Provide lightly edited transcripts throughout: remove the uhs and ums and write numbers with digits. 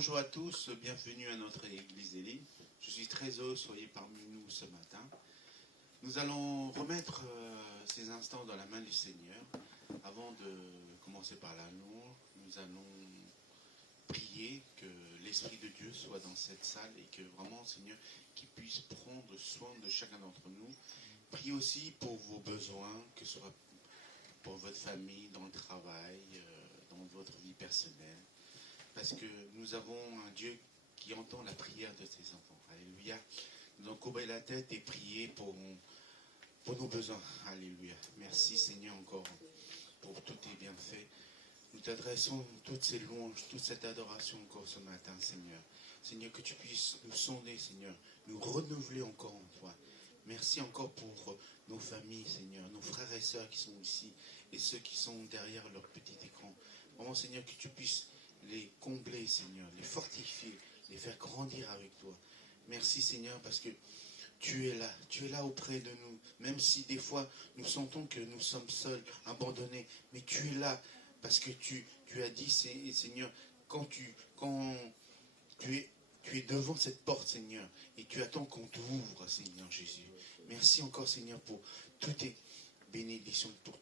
Bonjour à tous, bienvenue à notre église Élie. Je suis très heureux que vous soyez parmi nous ce matin. Nous allons remettre ces instants dans la main du Seigneur. Avant de commencer par la louange, nous allons prier que l'Esprit de Dieu soit dans cette salle et que vraiment, Seigneur, qu'il puisse prendre soin de chacun d'entre nous. Priez aussi pour vos besoins, que ce soit pour votre famille, dans le travail, dans votre vie personnelle. Parce que nous avons un Dieu qui entend la prière de ses enfants. Alléluia. Nous allons courber la tête et prier pour nos besoins. Alléluia. Merci Seigneur encore pour tous tes bienfaits. Nous t'adressons toutes ces louanges, toute cette adoration encore ce matin, Seigneur. Seigneur, que tu puisses nous sonder, Seigneur, nous renouveler encore en toi. Merci encore pour nos familles, Seigneur, nos frères et sœurs qui sont ici et ceux qui sont derrière leur petit écran. Vraiment, Seigneur, que tu puisses les combler, Seigneur, les fortifier, les faire grandir avec toi. Merci, Seigneur, parce que tu es là auprès de nous, même si des fois nous sentons que nous sommes seuls, abandonnés, mais tu es là, parce que tu as dit, Seigneur, quand tu es devant cette porte, Seigneur, et tu attends qu'on t'ouvre, Seigneur Jésus. Merci encore, Seigneur, pour toutes tes bénédictions, pour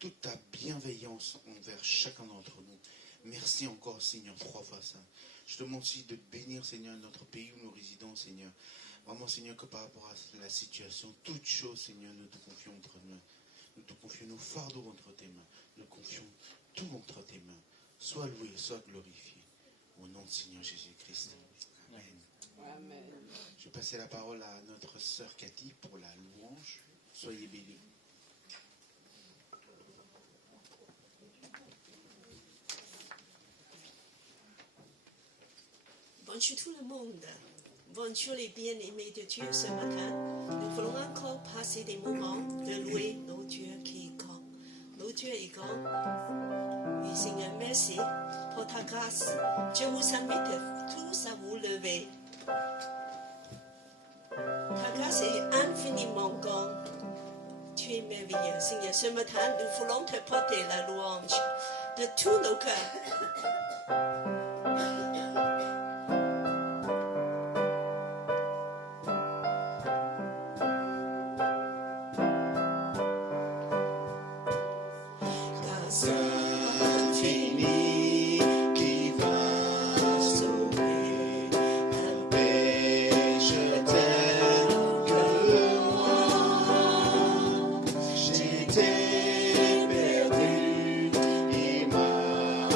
toute ta bienveillance envers chacun d'entre nous. Merci encore, Seigneur, 3 fois ça. Je te demande aussi de bénir, Seigneur, notre pays où nous résidons, Seigneur. Vraiment, Seigneur, que par rapport à la situation, toute chose, Seigneur, nous te confions entre mains. Nous te confions nos fardeaux entre tes mains. Nous confions tout entre tes mains. Sois loué, sois glorifié. Au nom de Seigneur Jésus-Christ. Amen. Amen. Je vais passer la parole à notre sœur Cathy pour la louange. Soyez bénis. Bonjour tout le monde. Bonjour les bien-aimés de Dieu ce matin. Nous voulons encore passer des moments de louer nos dieux qui est grand. Nos dieux est grand. Et Seigneur, merci pour ta grâce. Je vous invite tous à vous lever. Ta grâce est infiniment grande. Tu es merveilleux, Seigneur. Ce matin, nous voulons te porter la louange de tous nos cœurs. J'étais perdu, il m'a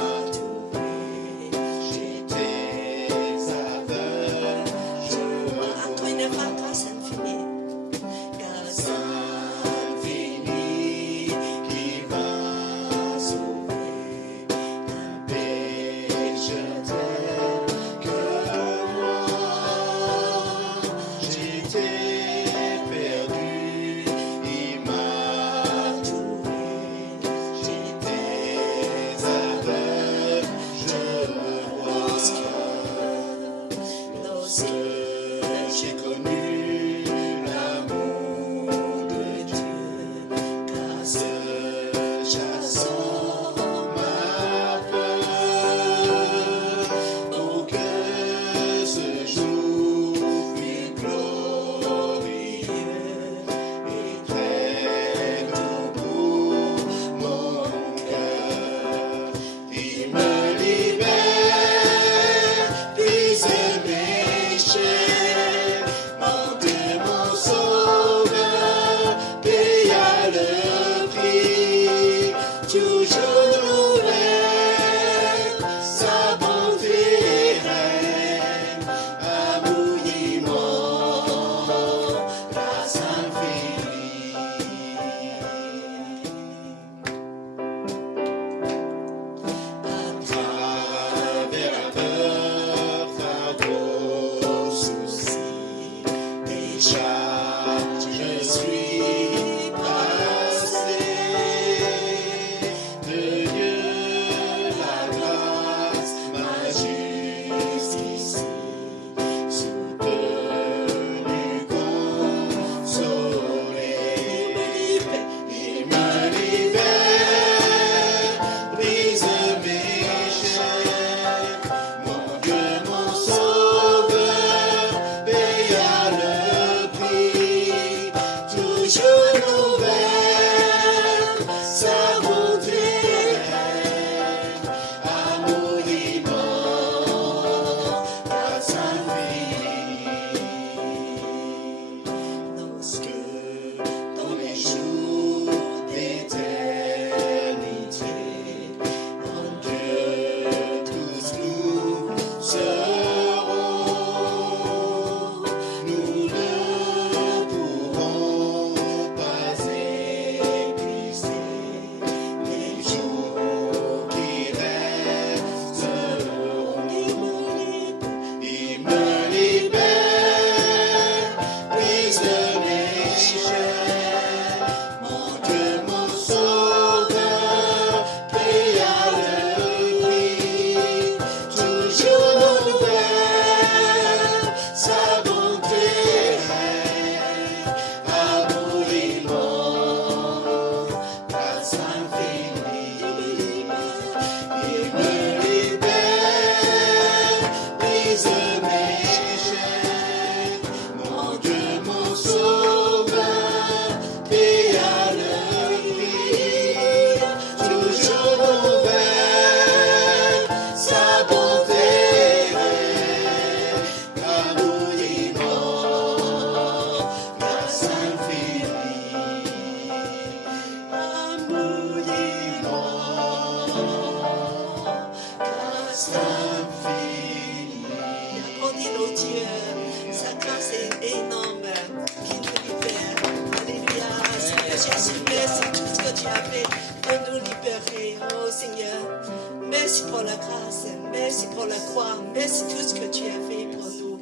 gloire. Merci tout ce que tu as fait pour nous.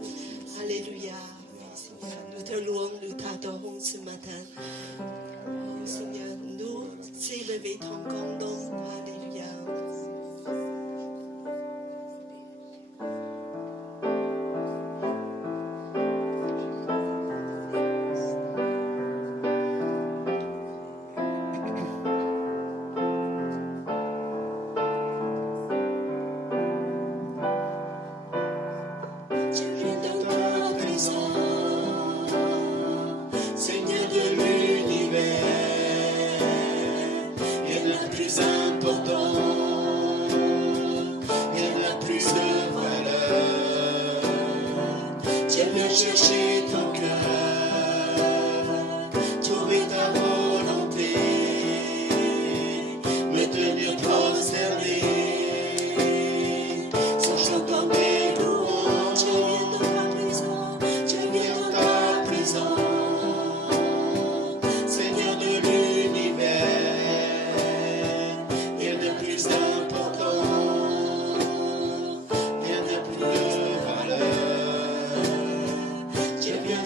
Alléluia. Seigneur, nous te louons, nous t'adorons ce matin. Oh, Seigneur, nous célébrer ton nom. Alléluia. Je viens dans ta présence, Seigneur de l'univers, rien n'a plus important, rien n'a plus de valeur. Je viens chercher ton cœur, trouver ta volonté, me tenir prosterné, sans chantant des louanges. Je viens dans ta présence, Seigneur de l'univers, rien de plus important, rien de plus de valeur. Je viens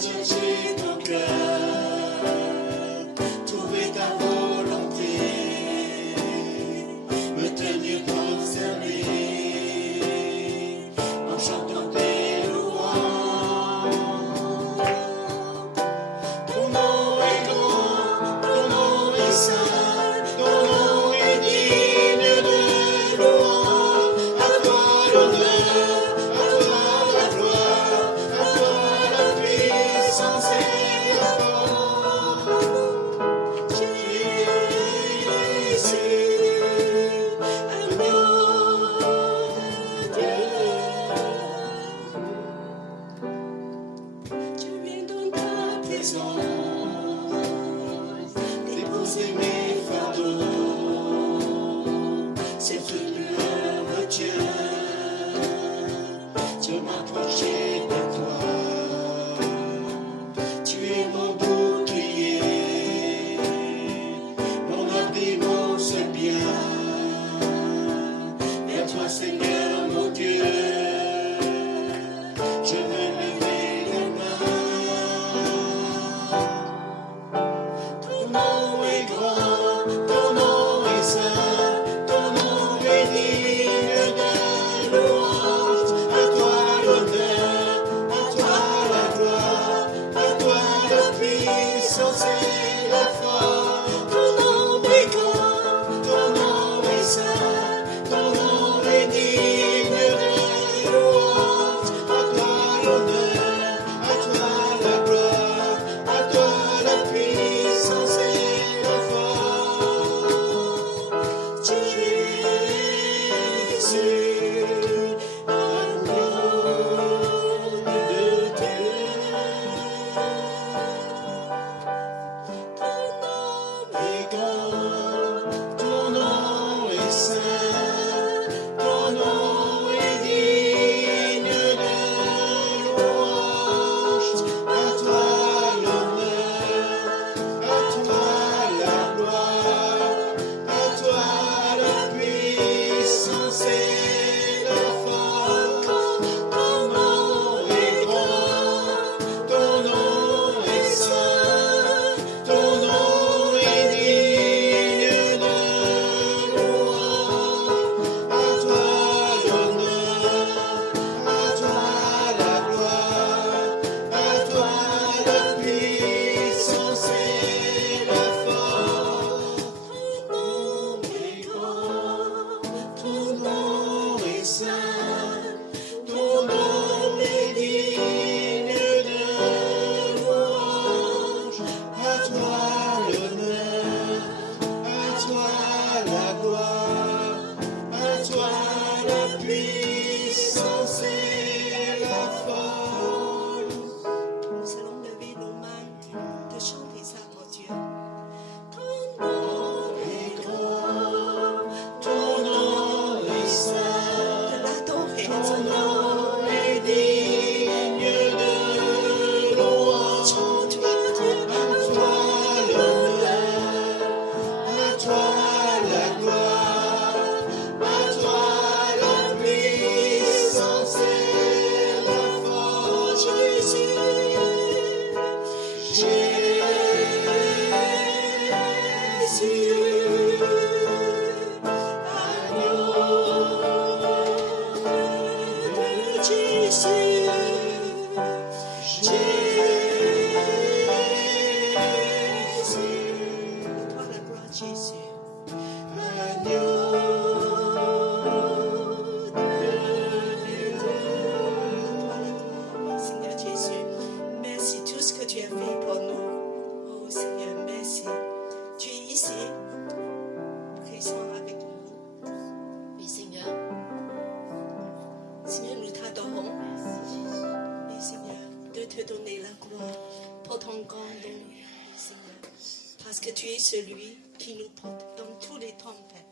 Celui qui nous porte dans tous les tempêtes.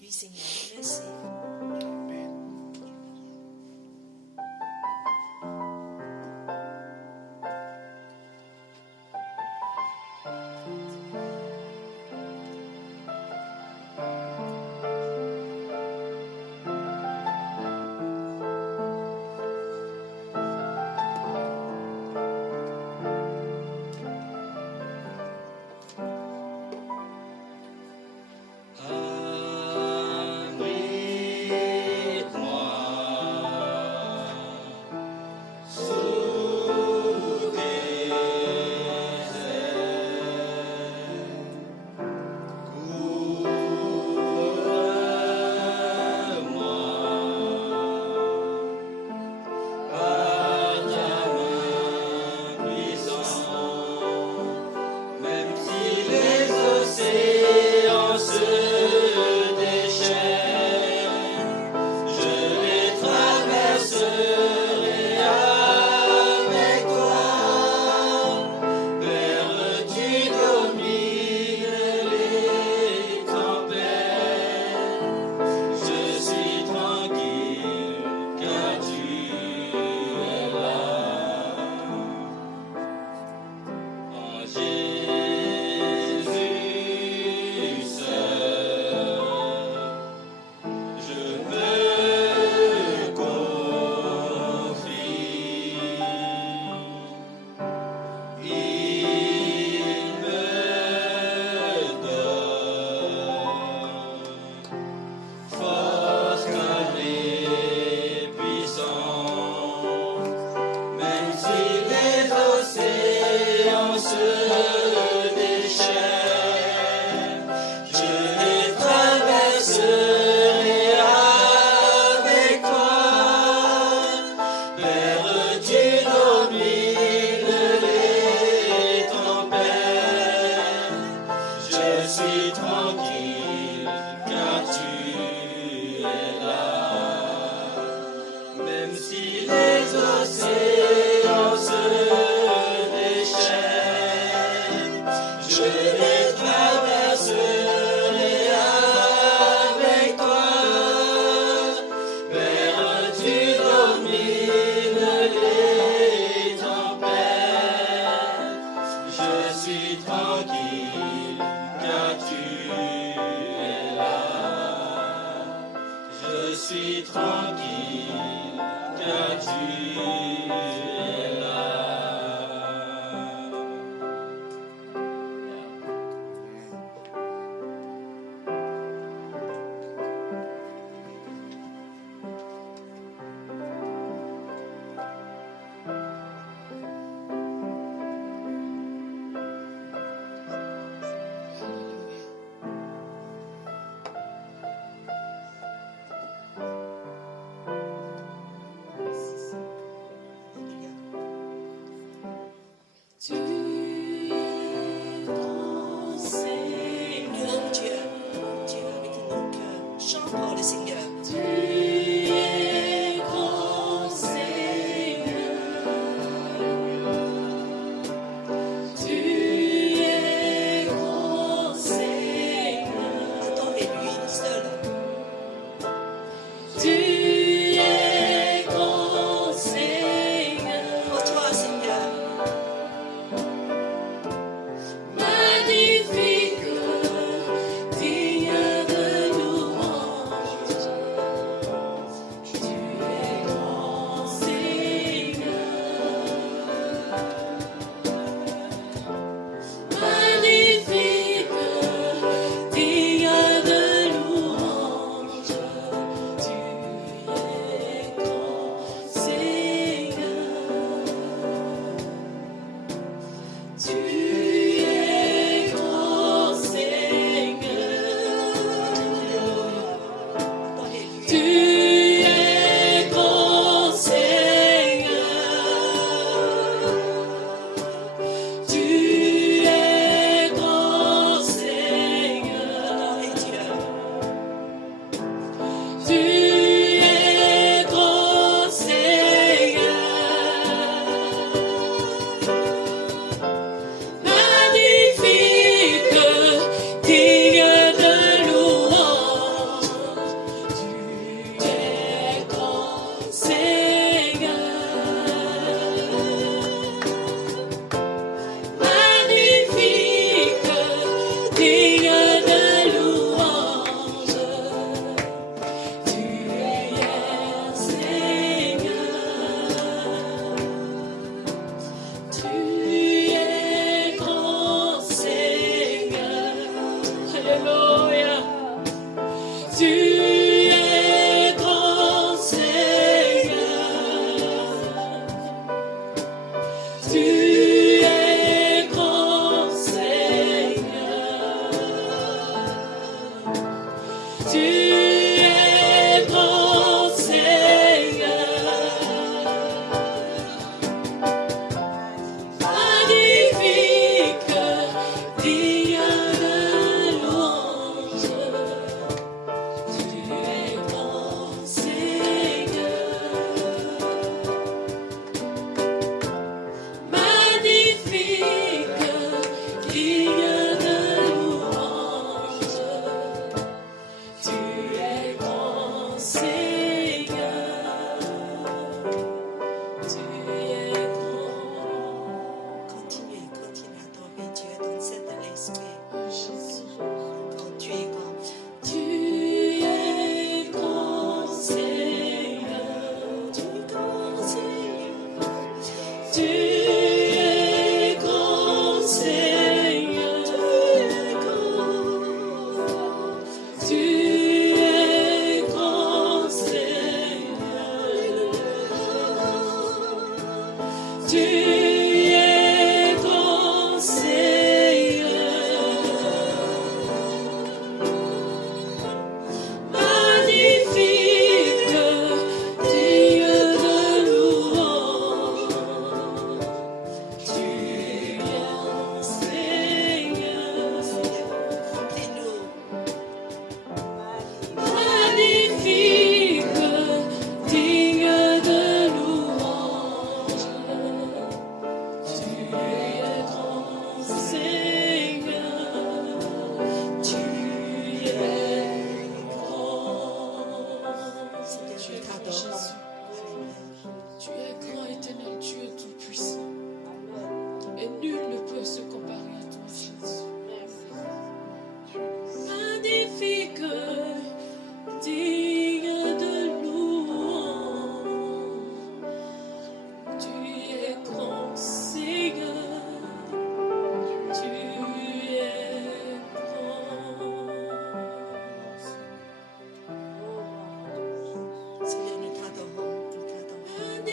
Oui, Seigneur, merci.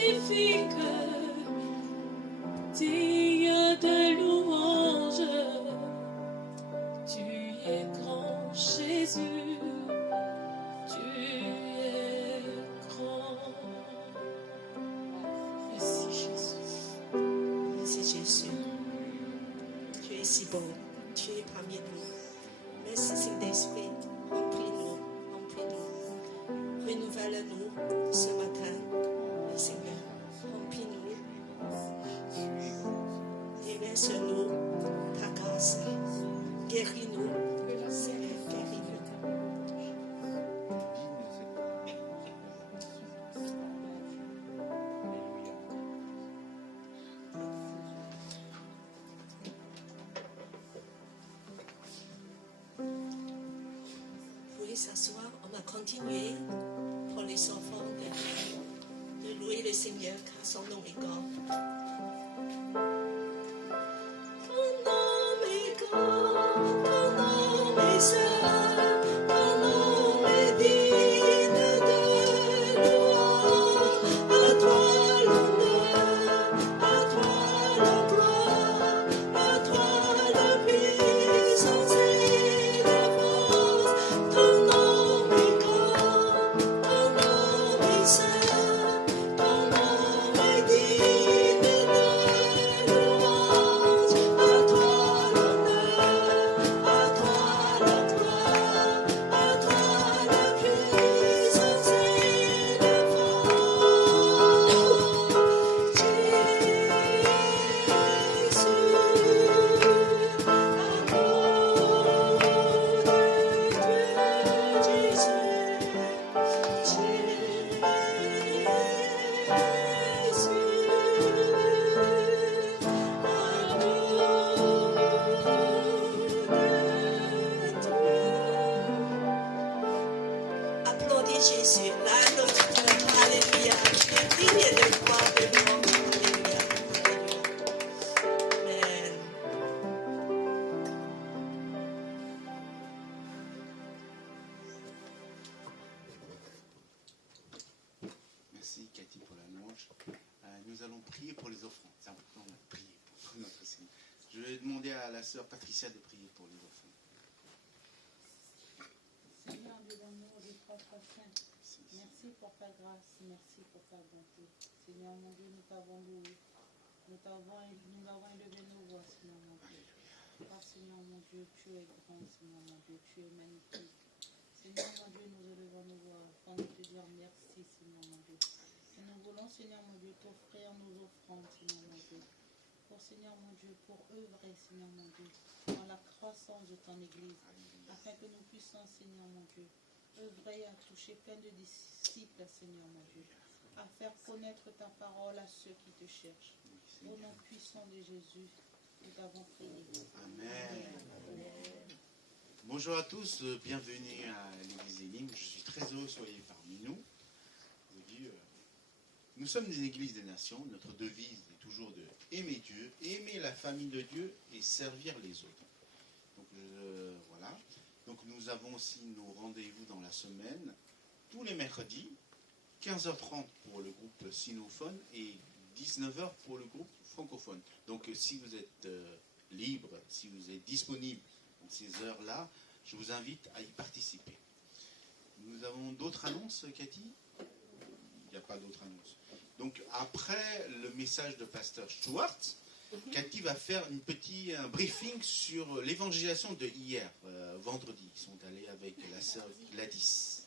magnifique, digne de louange. Tu es grand, Jésus, tu es grand. Merci, Jésus. Merci Jésus. Tu es si bon. Tu es parmi nous. Merci Saint-Esprit. Remplis-nous. Remplis-nous. Renouvelle-nous ce matin, Seigneur. Remplis-nous. Déverse sur nous ta grâce. Guéris-nous. Seigneur, guéris-nous. Vous pouvez s'asseoir. On va continuer pour les enfants de louer le Seigneur car son nom est grand. Ton nom est grand, ton nom est saint, ton nom est digne de louange. À toi l'honneur, à toi la gloire, à toi la puissance et la force. Ton nom est grand, ton nom est saint, ton nom est digne de louange. À toi l'honneur, à toi la gloire, à toi la puissance et la force. Applaudis Jésus, l'agneau de Dieu, alléluia, tu es digne de gloire, de louange, alléluia, alléluia. Amen. Merci Cathy pour la louange. Nous allons prier pour les offrandes. C'est important de prier pour notre Seigneur. Je vais demander à la sœur Patricia de prier pour les offrandes. Seigneur Dieu d'amour, Dieu propre saint, merci pour ta grâce, merci pour ta bonté. Seigneur mon Dieu, nous t'avons loué, nous avons élevé nos voix, Seigneur mon Dieu. Ah Seigneur mon Dieu, tu es grand, Seigneur mon Dieu, tu es magnifique. Seigneur mon Dieu, nous élevons nos voix afin de te dire merci, Seigneur mon Dieu. Et nous voulons, Seigneur mon Dieu, t'offrir nos offrandes, Seigneur mon Dieu. Pour Seigneur mon Dieu, pour œuvrer, Seigneur mon Dieu, dans la croissance de ton Église, afin que nous puissions, Seigneur mon Dieu, œuvrer à toucher plein de disciples, Seigneur mon Dieu, à faire connaître ta parole à ceux qui te cherchent. Au nom puissant de Jésus, nous t'avons prié. Amen. Bonjour à tous, bienvenue à l'église Elim. Je suis très heureux que vous soyez parmi nous. Je vous dis, nous sommes des églises des nations. Notre devise est toujours de aimer Dieu, aimer la famille de Dieu et servir les autres. Donc voilà. Donc nous avons aussi nos rendez-vous dans la semaine, tous les mercredis, 15h30 pour le groupe sinophone et 19h pour le groupe francophone. Donc si vous êtes libre, si vous êtes disponible dans ces heures-là, je vous invite à y participer. Nous avons d'autres annonces, Cathy ? Il n'y a pas d'autres annonces. Donc après le message de Pasteur Stuart, Cathy va faire un briefing sur l'évangélisation de hier, vendredi. Ils sont allés avec la sœur Gladys.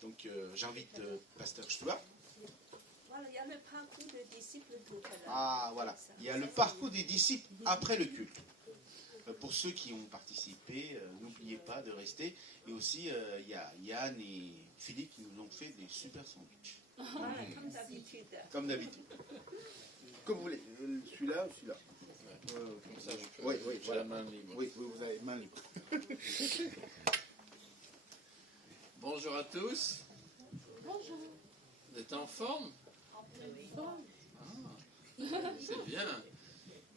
Donc j'invite Pasteur Stuart. Voilà, il y a le parcours des disciples tout à l'heure. Ah voilà, il y a le parcours des disciples après le culte. Pour ceux qui ont participé, n'oubliez pas de rester. Et aussi, il y a Yann et Philippe qui nous ont fait des super sandwichs. Voilà, comme d'habitude. Comme d'habitude. Comme vous voulez, celui-là ou celui-là. Comme ça, je peux. Oui, J'ai voilà. la main libre. Oui, vous avez main libre. Bonjour à tous. Bonjour. Vous êtes en forme? C'est bien.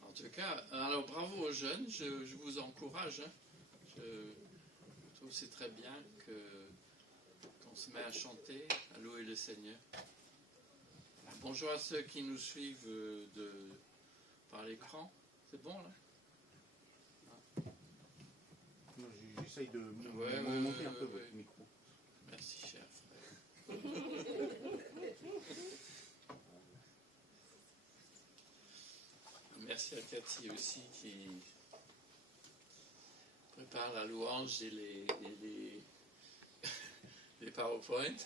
En tout cas, alors bravo aux jeunes, je vous encourage. Hein. Je trouve que c'est très bien qu'on se met à chanter, à louer le Seigneur. Bonjour à ceux qui nous suivent par l'écran. C'est bon là? J'essaye de Ouais, monter un ouais, peu ouais. votre micro. Merci, cher frère. Merci à Cathy aussi qui prépare la louange et les PowerPoint.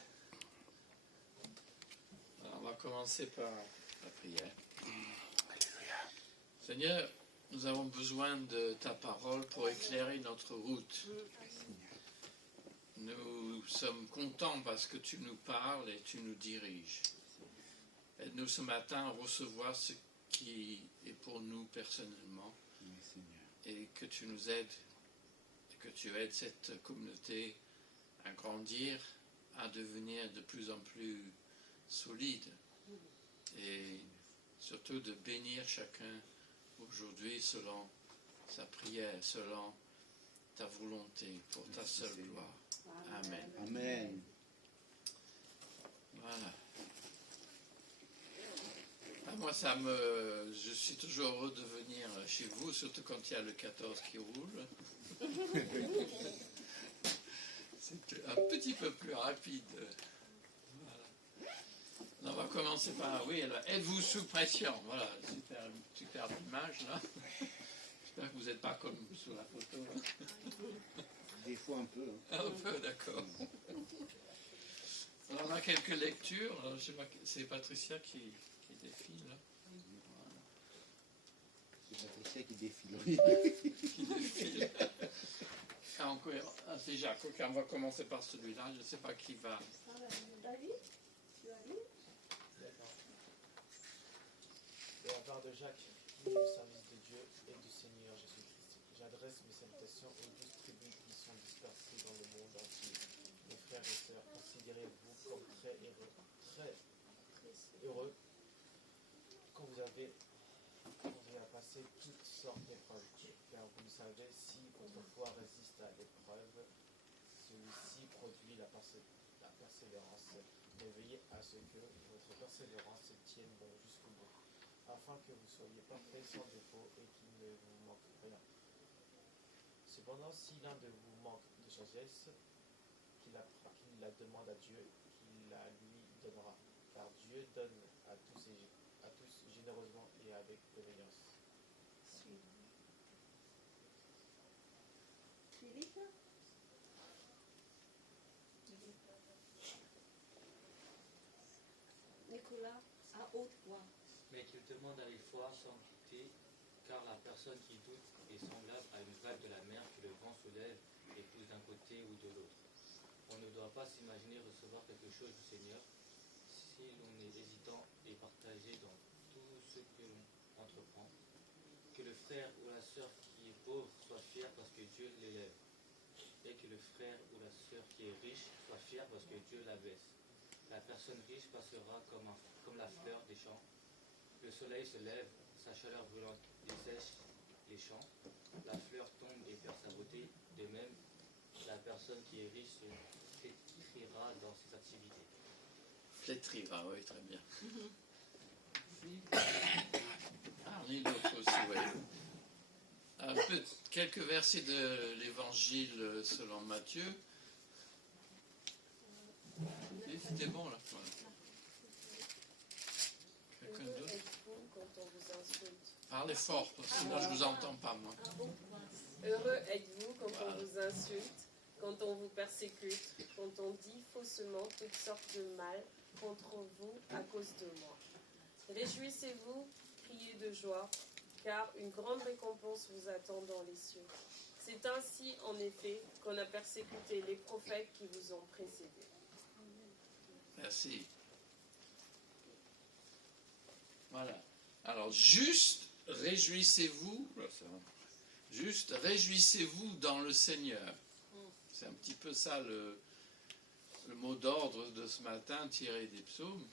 Alors, on va commencer par la prière. Seigneur, nous avons besoin de ta parole pour éclairer notre route. Nous sommes contents parce que tu nous parles et tu nous diriges. Aide-nous ce matin à recevoir ce qui est pour nous personnellement Oui, Seigneur. et que tu nous aides et que tu aides cette communauté à grandir, à devenir de plus en plus solide et surtout de bénir chacun aujourd'hui selon sa prière, selon ta volonté, pour ta Merci, seule Seigneur. gloire. Amen. Amen. Voilà. Ah, moi, je suis toujours heureux de venir chez vous, surtout quand il y a le 14 qui roule. C'est un petit peu plus rapide. Voilà. On va commencer par, oui, alors, êtes-vous sous pression? Voilà, super image là. J'espère que vous n'êtes pas comme sur la photo. Là. Des fois un peu. Hein. Un peu, d'accord. Alors, on a quelques lectures. Alors, je sais pas, c'est Patricia qui défile. Là. C'est Patricia qui défile. Oui. Qui défile. C'est Jacques. Ok, on va commencer par celui-là. Je ne sais pas qui va. David, tu as lu? De la part de Jacques, qui est au service de Dieu et du Seigneur Jésus-Christ, j'adresse mes salutations aux 12 tribus qui sont dispersées dans le monde entier. Mes frères et sœurs, considérez-vous comme très heureux quand vous avez passé toutes sortes d'épreuves. Car vous savez, si votre foi résiste à l'épreuve, celui-ci produit la persévérance. Mais veillez à ce que votre persévérance tienne bon jusqu'au bout, afin que vous soyez parfaits sans défaut et qu'il ne vous manque rien. Cependant, si l'un de vous manque de sagesse, qu'il la demande à Dieu, qu'il la lui donnera. Car Dieu donne à tous généreusement et avec bienveillance. Philippe? Nicolas, à haute voix. Mais qu'il demande à l'effort sans quitter, car la personne qui doute est semblable à une vague de la mer que le vent soulève et pousse d'un côté ou de l'autre. On ne doit pas s'imaginer recevoir quelque chose du Seigneur si l'on est hésitant et partagé dans tout ce que l'on entreprend. Que le frère ou la sœur qui est pauvre soit fier parce que Dieu l'élève, et que le frère ou la sœur qui est riche soit fier parce que Dieu l'abaisse. La personne riche passera comme la fleur des champs. Le soleil se lève, sa chaleur brûlante dessèche les champs. La fleur tombe et perd sa beauté. De même, la personne qui est riche se flétrira dans ses activités. Flétrira, oui, très bien. Ah, on lit l'autre aussi, oui. Quelques versets de l'Évangile selon Matthieu. Et c'était bon, là. Voilà. Quelqu'un Heureux d'autre? êtes-vous quand on vous insulte. Parlez fort, parce que sinon je ne vous entends pas, moi. Heureux êtes-vous quand on vous insulte, quand on vous persécute, quand on dit faussement toutes sortes de mal contre vous à cause de moi. Réjouissez-vous, criez de joie, car une grande récompense vous attend dans les cieux. C'est ainsi, en effet, qu'on a persécuté les prophètes qui vous ont précédés. Merci. Voilà. Alors, juste réjouissez-vous dans le Seigneur. C'est un petit peu ça le mot d'ordre de ce matin tiré des psaumes.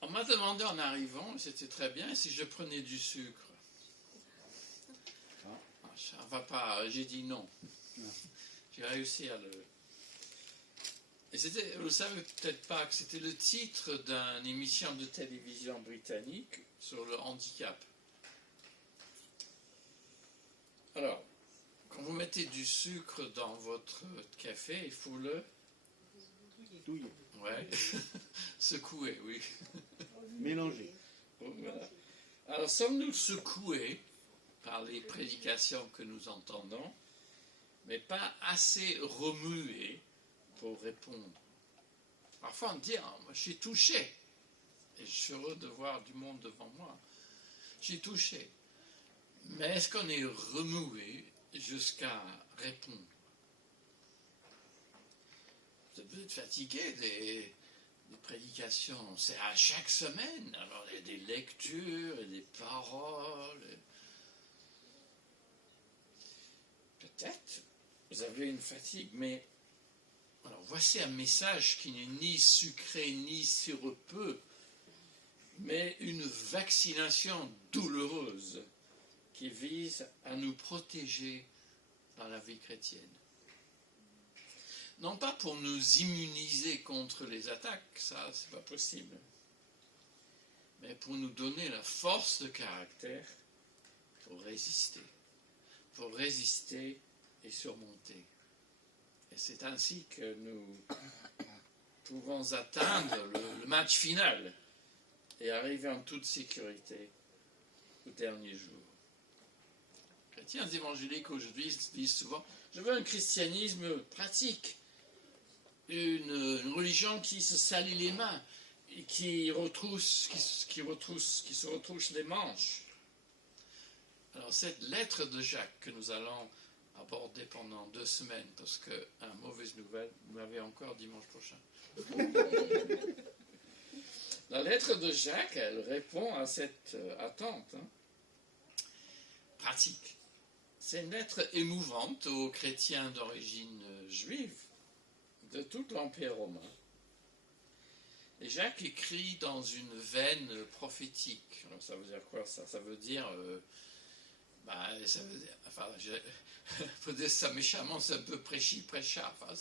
On m'a demandé en arrivant, et c'était très bien, si je prenais du sucre. Ça va pas, j'ai dit non. J'ai réussi à Et c'était, vous ne savez peut-être pas que c'était le titre d'une émission de télévision britannique sur le handicap. Alors, quand vous mettez du sucre dans votre café, il faut le Douille. ouais. secouer, oui. Mélanger. Voilà. Alors, sommes-nous secoués par les prédications que nous entendons, mais pas assez remués pour répondre? Parfois, on dit, ah, moi, je suis touché, et je suis heureux de voir du monde devant moi. Je suis touché. Mais est-ce qu'on est remué jusqu'à répondre? Vous êtes fatigué des prédications, c'est à chaque semaine. Alors il y a des lectures et des paroles. Peut-être vous avez une fatigue, mais alors voici un message qui n'est ni sucré ni sirupeux, mais une vaccination douloureuse qui vise à nous protéger dans la vie chrétienne. Non pas pour nous immuniser contre les attaques, ça c'est pas possible, mais pour nous donner la force de caractère pour résister et surmonter. Et c'est ainsi que nous pouvons atteindre le match final et arriver en toute sécurité au dernier jour. Les chrétiens évangéliques aujourd'hui disent souvent « Je veux un christianisme pratique ». Une religion qui se salit les mains et qui se retrousse les manches. Alors cette lettre de Jacques que nous allons aborder pendant 2 semaines, parce que, mauvaise nouvelle, vous l'avez encore dimanche prochain. La lettre de Jacques, elle répond à cette attente pratique. C'est une lettre émouvante aux chrétiens d'origine juive de tout l'Empire romain. Et Jacques écrit dans une veine prophétique. Alors ça veut dire quoi ça? Ça veut dire, faut dire ça méchamment, c'est un peu prêchi-prêcha. Enfin,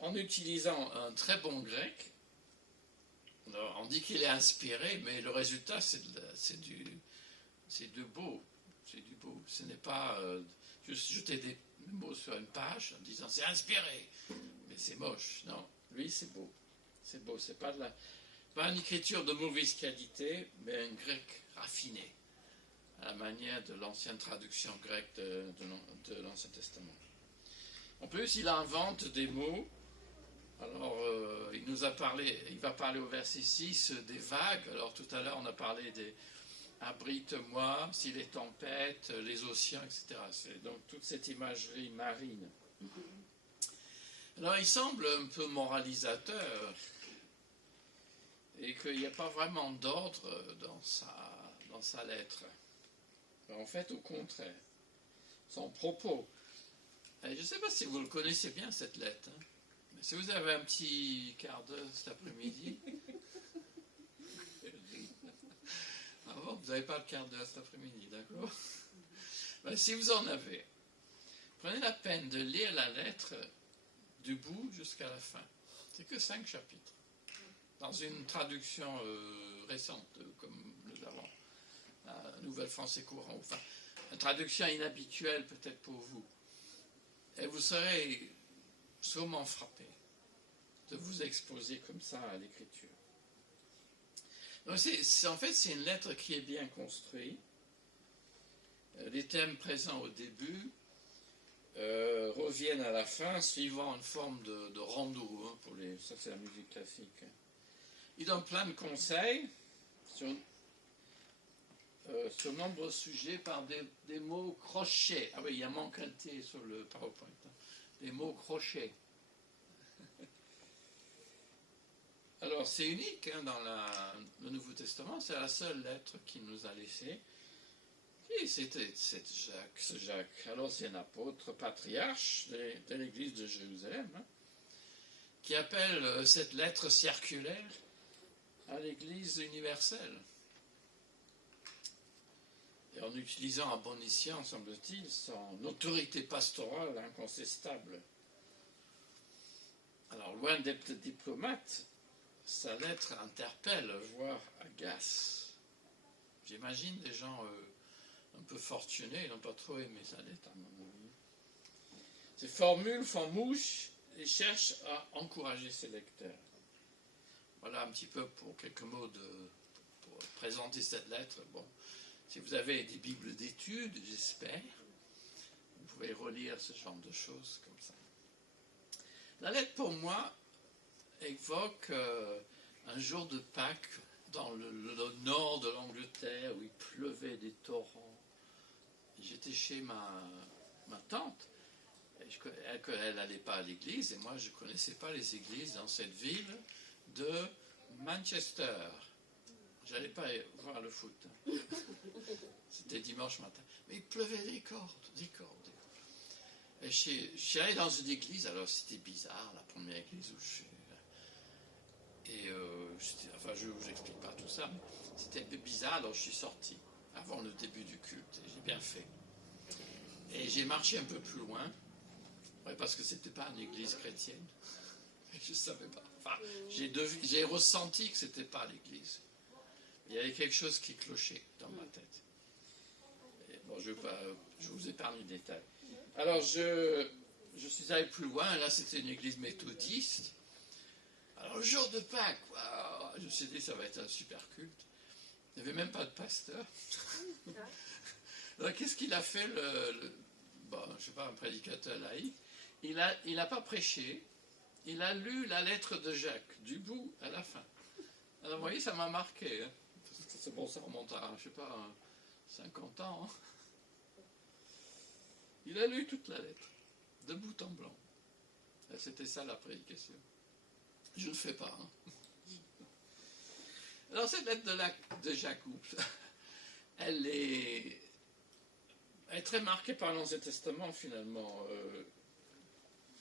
en utilisant un très bon grec, on dit qu'il est inspiré, mais le résultat c'est du beau. C'est du beau. Ce n'est pas juste jeter des mots sur une page en disant c'est inspiré, mais c'est moche. Non, lui c'est beau. C'est beau, c'est pas une écriture de mauvaise qualité, mais un grec raffiné, à la manière de l'ancienne traduction grecque de l'Ancien Testament. En plus, il invente des mots. Alors, il va parler au verset 6 des vagues. Alors, tout à l'heure, on a parlé des abrite-moi, si les tempêtes, les océans, etc. C'est donc toute cette imagerie marine. Alors il semble un peu moralisateur et qu'il n'y a pas vraiment d'ordre dans sa lettre. En fait, au contraire, son propos. Et je ne sais pas si vous le connaissez bien cette lettre, mais si vous avez un petit quart d'heure cet après-midi. Ah bon, vous n'avez pas le quart d'heure cet après-midi, d'accord? Ben, si vous en avez, prenez la peine de lire la lettre du bout jusqu'à la fin. C'est que 5 chapitres. Dans une traduction récente, comme nous avons, la Nouvelle Français courant, enfin, une traduction inhabituelle peut-être pour vous. Et vous serez sûrement frappé de vous exposer comme ça à l'écriture. Donc en fait, c'est une lettre qui est bien construite. Les thèmes présents au début reviennent à la fin, suivant une forme de rondeau. Ça, c'est la musique classique. Il donne plein de conseils sur nombreux sujets par des mots crochets. Ah oui, il y a manque un T sur le PowerPoint. Des mots crochets. Alors, c'est unique dans le Nouveau Testament, c'est la seule lettre qu'il nous a laissée. Et c'était ce Jacques. Alors, c'est un apôtre, patriarche de l'église de Jérusalem, qui appelle cette lettre circulaire à l'église universelle. Et en utilisant à bon escient, semble-t-il, son autorité pastorale incontestable. loin d'être diplomate, sa lettre interpelle, voire agace. J'imagine des gens un peu fortunés n'ont pas trop aimé sa lettre, à mon avis. Ces formules font mouche et cherchent à encourager ses lecteurs. Voilà un petit peu pour quelques mots pour présenter cette lettre. Bon, si vous avez des bibles d'études, j'espère, vous pouvez relire ce genre de choses comme ça. La lettre, pour moi, évoque un jour de Pâques dans le nord de l'Angleterre où il pleuvait des torrents. J'étais chez ma tante. Elle n'allait pas à l'église et moi je ne connaissais pas les églises dans cette ville de Manchester. Je n'allais pas voir le foot. C'était dimanche matin. Mais il pleuvait des cordes. Et je suis allé dans une église, alors c'était bizarre, la première église où je suis. Et je ne vous explique pas tout ça, mais c'était bizarre, alors je suis sorti avant le début du culte. Et j'ai bien fait. Et j'ai marché un peu plus loin. Parce que c'était pas une église chrétienne. Je savais pas. Enfin, j'ai ressenti que c'était pas l'église. Il y avait quelque chose qui clochait dans ma tête. Et bon, je vous épargne les détails. Alors, je suis allé plus loin. Là, c'était une église méthodiste. Alors, le jour de Pâques, wow, je me suis dit, ça va être un super culte. Il n'y avait même pas de pasteur. Alors, qu'est-ce qu'il a fait bon, je ne sais pas, un prédicateur laïque? Il n'a pas prêché, il a lu la lettre de Jacques, du bout à la fin. Alors vous voyez, ça m'a marqué. Hein, parce que c'est bon, ça remonte à, je ne sais pas, 50 ans. Hein. Il a lu toute la lettre, de bout en blanc. Et c'était ça la prédication. Je ne le fais pas. Hein. Alors cette lettre de Jacques, elle est très marquée par l'Ancien Testament finalement.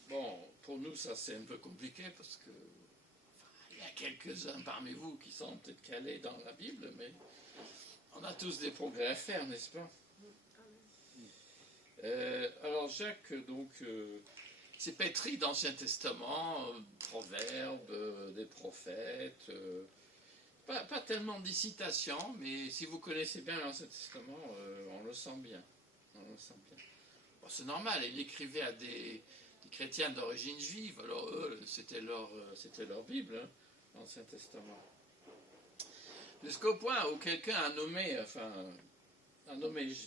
Bon, pour nous, ça c'est un peu compliqué parce que il y a quelques-uns parmi vous qui sont peut-être calés dans la Bible, mais on a tous des progrès à faire, n'est-ce pas? Alors Jacques, donc, c'est pétri d'Ancien Testament, proverbes, des prophètes, pas tellement des citations, mais si vous connaissez bien l'Ancien Testament, on le sent bien. Bon, c'est normal, il écrivait à des chrétiens d'origine juive, alors eux, c'était leur Bible, hein, l'Ancien Testament. Jusqu'au point où quelqu'un a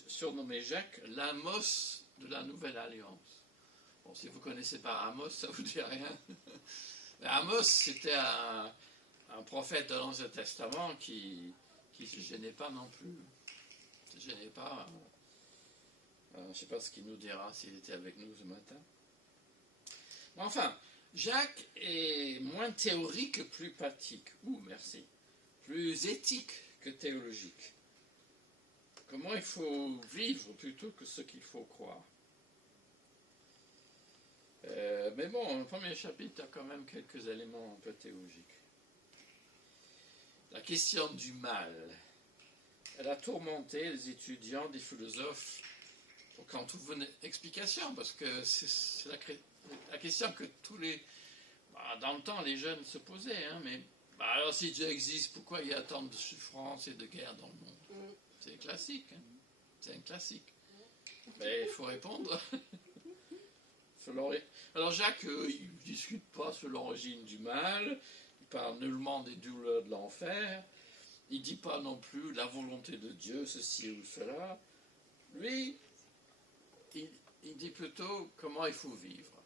surnommé Jacques l'Amos de la Nouvelle Alliance. Bon, si vous ne connaissez pas Amos, ça ne vous dit rien. Mais Amos, c'était un prophète de l'Ancien Testament qui ne se gênait pas non plus. Il ne se gênait pas. Je ne sais pas ce qu'il nous dira s'il était avec nous ce matin. Mais enfin, Jacques est moins théorique que plus pratique. Merci. Plus éthique que théologique. Comment il faut vivre plutôt que ce qu'il faut croire. Mais bon, le premier chapitre a quand même quelques éléments un peu théologiques. La question du mal. Elle a tourmenté les étudiants, des philosophes, pour qu'en trouve une explication, parce que c'est la question que dans le temps, les jeunes se posaient, hein, mais alors si Dieu existe, pourquoi il y a tant de souffrances et de guerres dans le monde? C'est classique, hein. C'est un classique. Mais il faut répondre. Alors Jacques, il ne discute pas sur l'origine du mal, il parle nullement des douleurs de l'enfer, il ne dit pas non plus la volonté de Dieu, ceci ou cela. Lui, il dit plutôt comment il faut vivre.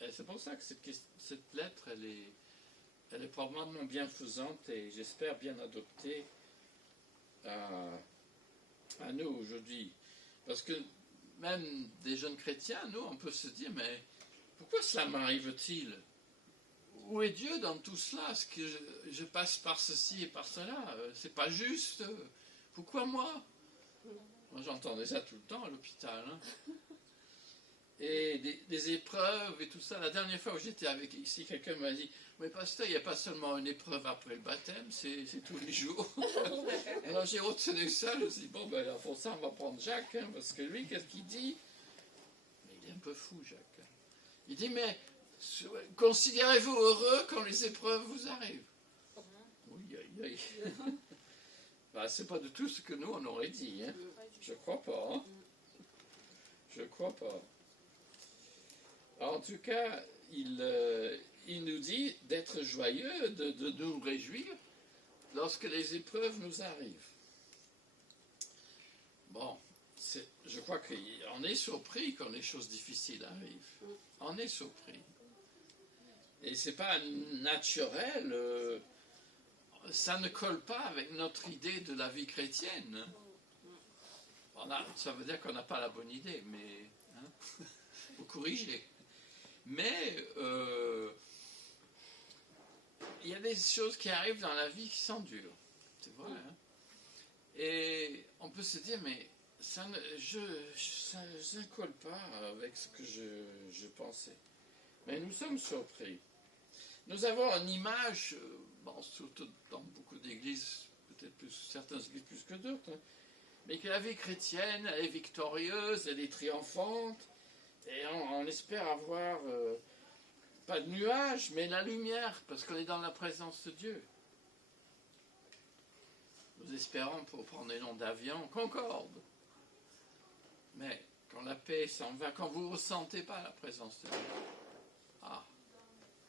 Et c'est pour ça que cette lettre, elle est probablement bienfaisante et j'espère bien adoptée à nous aujourd'hui. Parce que même des jeunes chrétiens, nous, on peut se dire, mais pourquoi cela m'arrive-t-il? Où est Dieu dans tout cela? Est-ce que je passe par ceci et par cela? C'est pas juste. Pourquoi moi? Moi, j'entendais ça tout le temps à l'hôpital. Hein. Et des épreuves et tout ça. La dernière fois où j'étais avec ici, quelqu'un m'a dit, mais pasteur, il n'y a pas seulement une épreuve après le baptême, c'est tous les jours. Alors j'ai retenu ça, je me suis dit, bon, ben, pour ça, on va prendre Jacques, hein, parce que lui, qu'est-ce qu'il dit? Mais il est un peu fou, Jacques. Il dit, mais Considérez-vous heureux quand les épreuves vous arrivent? Oui, aïe, aïe. Ben, c'est pas du tout ce que nous on aurait dit. Hein. Je crois pas. Hein. Je crois pas. Alors, en tout cas, il nous dit d'être joyeux, de nous réjouir lorsque les épreuves nous arrivent. Bon, je crois qu'on est surpris quand les choses difficiles arrivent. On est surpris. Et c'est pas naturel, ça ne colle pas avec notre idée de la vie chrétienne. Ça veut dire qu'on n'a pas la bonne idée, mais hein, vous corrigez. Mais il y a des choses qui arrivent dans la vie qui sont dures, c'est vrai. Hein? Et on peut se dire, mais ça ne colle pas avec ce que je pensais. Mais nous sommes surpris. Nous avons une image, bon, surtout dans beaucoup d'églises, peut-être certaines églises plus que d'autres, hein, mais que la vie chrétienne, elle est victorieuse, elle est triomphante, et on espère avoir, pas de nuages, mais la lumière, parce qu'on est dans la présence de Dieu. Nous espérons, pour prendre les noms d'avion, concorde. Mais quand la paix s'en va, quand vous ne ressentez pas la présence de Dieu,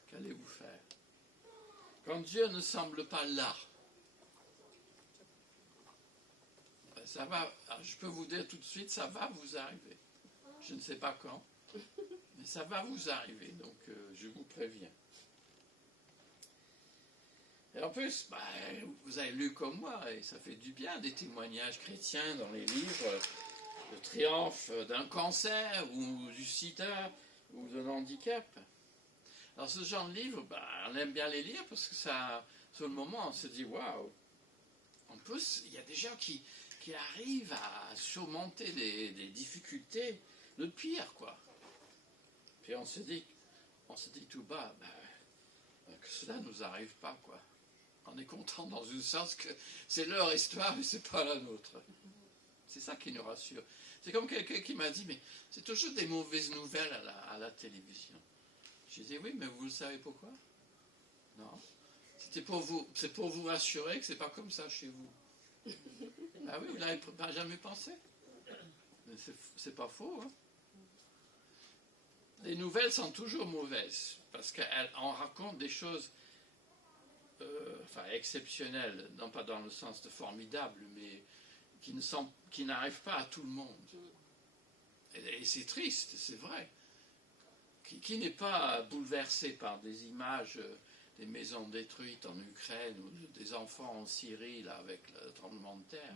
qu'allez-vous faire? Quand Dieu ne semble pas là, ça va, je peux vous dire tout de suite, ça va vous arriver. Je ne sais pas quand, mais ça va vous arriver, donc je vous préviens. Et en plus, vous avez lu comme moi, et ça fait du bien, des témoignages chrétiens dans les livres, le triomphe d'un cancer, ou du sida, ou d'un handicap. Alors ce genre de livre, on aime bien les lire, parce que ça, sur le moment, on se dit, waouh. En plus, il y a des gens qui arrivent à surmonter des difficultés, le pire, quoi. Puis on se dit tout bas, que cela ne nous arrive pas, quoi. On est content dans un sens que c'est leur histoire, mais c'est pas la nôtre. C'est ça qui nous rassure. C'est comme quelqu'un qui m'a dit, mais c'est toujours des mauvaises nouvelles à la télévision. Je dis, oui, mais vous le savez pourquoi? Non. C'est pour vous rassurer que c'est pas comme ça chez vous. Ah oui, vous n'avez jamais pensé? C'est pas faux, hein? Les nouvelles sont toujours mauvaises, parce qu'on raconte des choses exceptionnelles, non pas dans le sens de formidable, mais qui n'arrivent pas à tout le monde. Et c'est triste, c'est vrai. Qui n'est pas bouleversé par des images des maisons détruites en Ukraine ou des enfants en Syrie là, avec le tremblement de terre.